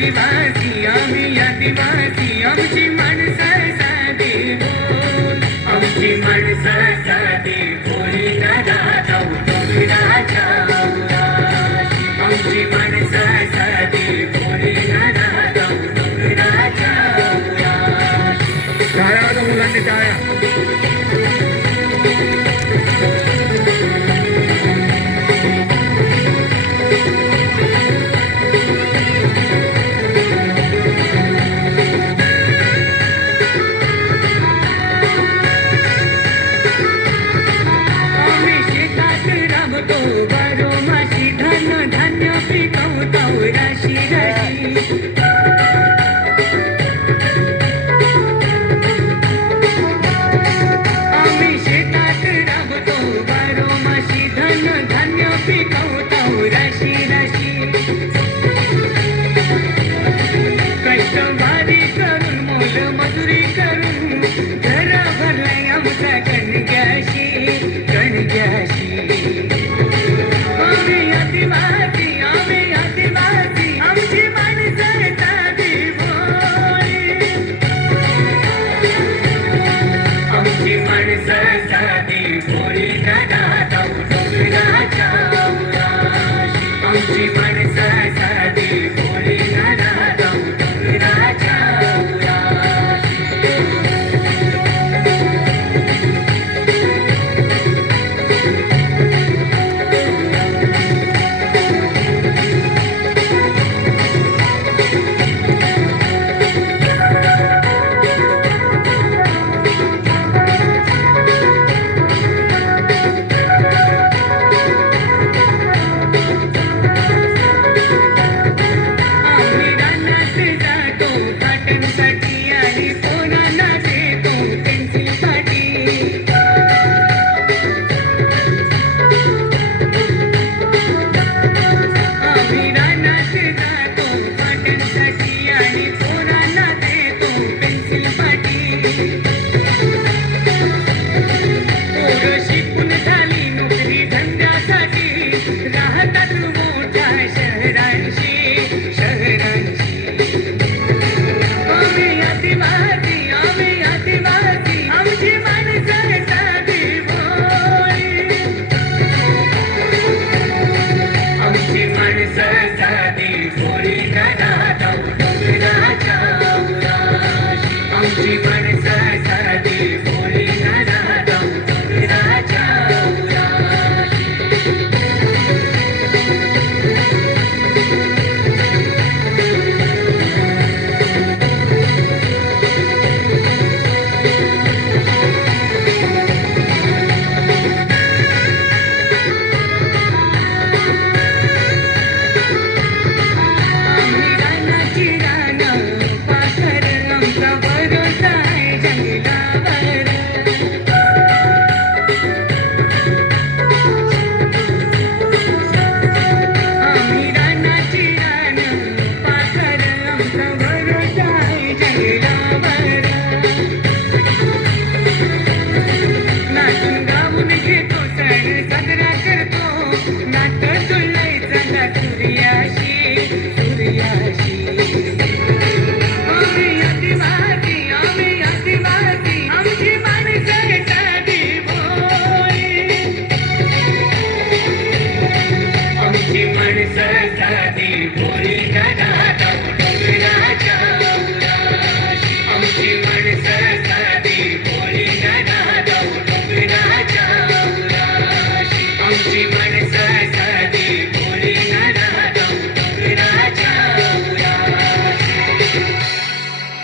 आदिवासी आमची माणसं साधी बोल, आमची माणसं साधी बोली दादा डोंगराच्या उराशी, आमची माणसं साधी बोली दादा डोंगराच्या उराशी. टाळ्या वाजवा मुलांनी, टाळ्या. मजुरी करून घर भरलाय आमचा कणग्याशी. आम्ही आदिवासी आमची माणसं साधी भोळी, आमची माणसं साधी भोळी दादा डोंगराच्या उराशी, आमची माणसं साधी भोळी दादा डोंगराच्या साजरा करतो नाट